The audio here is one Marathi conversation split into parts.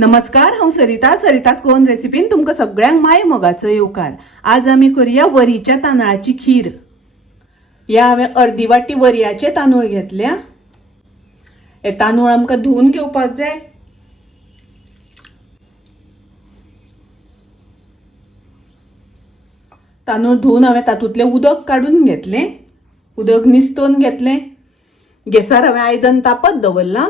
नमस्कार, हांव सरितास गोवन रेसिपीन तुमकां सगळ्यांक माय मोगाचो येवकार। आज आमी करूया वरीच्या तांदळाची खीर। ह्या हांवें अर्दी वाटी वरयाचे तांदूळ घेतल्या। हे तांदूळ आमकां धुवन घेवपाक जाय। तांदूळ धुवन हांवें तातूंतले उदक काढून घेतले, उदक निसतोवन घेतले। गॅसार हांवें आयदन तापत दवरला।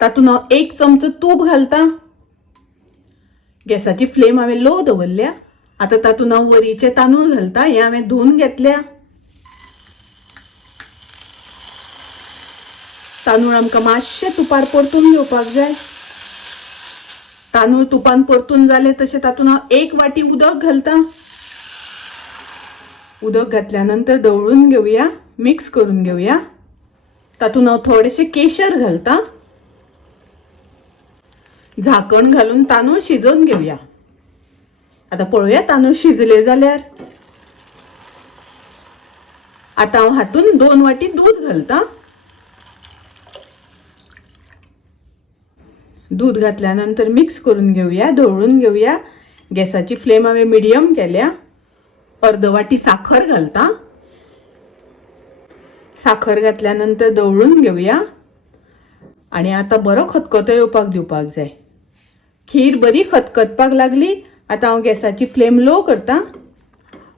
तातून हांव 1 चमचो तूप घालता। गॅसाची फ्लेम हांवें लो दवरल्या। आता तातून हांव वरीचे तांदूळ घालता। हे हांवें धुवन घेतल्या। तांदूळ आमकां मातशे तुपार परतून घेवपाक जाय। तांदूळ तुपान परतून जाले तशें तातून हांव 1 वाटी उदक घालता। उदक घातल्यानंतर दवळून घेवया, मिक्स करून घेवया। तातून हांव थोडेशे केशर घालता। झाकण घालून तांदूळ शिजोवन घेवया। आता पळोवया तांदूळ शिजले जाल्यार। आता हांव हातून 2 वाटी दूध घालता। दूध घातल्यानंतर मिक्स करून घेवया, ढवळून घेवया। गॅसाची फ्लेम हांवें मिडियम केल्या। अर्द वाटी साखर घालता। साखर घातल्यानंतर ढवळून घेवया आणि आता बरो खतखतो येवपाक दिवपाक जाय। खीर बरी खतखतपाक लागली। आता हांव गॅसाची फ्लेम लो करता।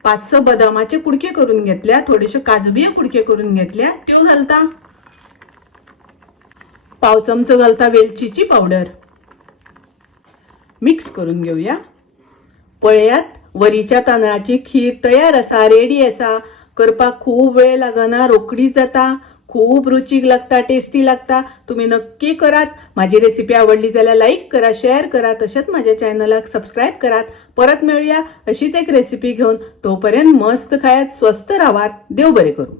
5-6 बदामाचे कुडके करून घेतल्या, थोडेशे काजू बियो कुडके करून घेतल्या, त्यो घालता। पाव चमचो घालता वेलचीची पावडर। मिक्स करून घेवया। पळयात वरीच्या तांदळाची खीर तयार आसा, रेडी आसा। करपाक खूब वेळ लागना, रोखडी जाता, खूब रुचीक लागता, टेस्टी लागता। तुम्ही नक्की करात। माझी रेसिपी आवडली जाल्यार लाईक करा, शेअर करा, तसेच माझ्या चॅनलाक सबस्क्राईब करात। परत मिळूया अशीच एक रेसिपी घेऊन। तोपर्यंत मस्त खायात, स्वस्त राहात, देव बरे करू।